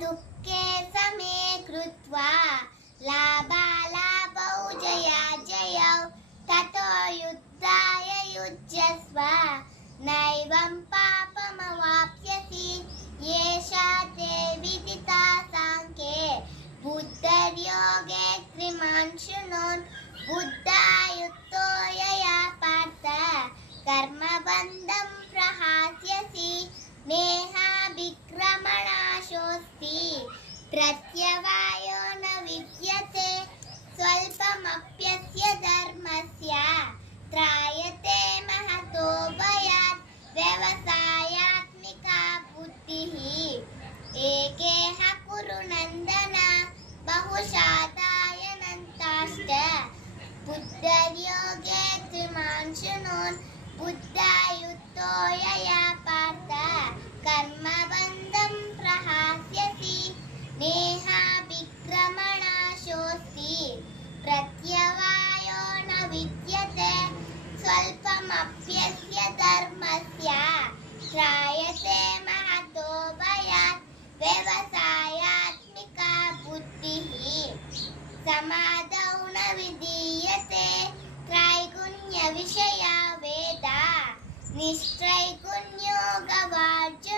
दुःखे समे कृत्वा लाभालाभौ जयाजयौ ततो युद्धाय युज्यस्व नैवं पापमवाप्स्यसि येषा ते विदिता साङ्ख्ये बुद्धर्योगे कृमान् शृणोन् बुद्धायुक्तो यया पार्थ कर्मबन्धं प्रहास्यसि नेहाभिक्रमणाशोऽस्ति प्रत्यवायो न विद्यते स्वल्पमप्यस्य धर्मस्य त्रायते महतो भयात् व्यवसायात्मिका बुद्धिः एकेह कुरु नन्दन बहुशातायनन्ताश्च बुद्धर्योगे त्रिमान् शृणोन् बुद्धायुक्तो यया पार्थ कर्मबन्धं प्रहास्यसि नेहाभिक्रमणाशोऽस्ति प्रत्यवायो न विद्यते स्वल्पमप्यस्य धर्मस्य त्रायते महतो भयात् व्यवसायात्मिका बुद्धिः समादौ न विधीयते त्रैगुण्यविषया वेदा निष्त्रैगुण्यो गवार्जुन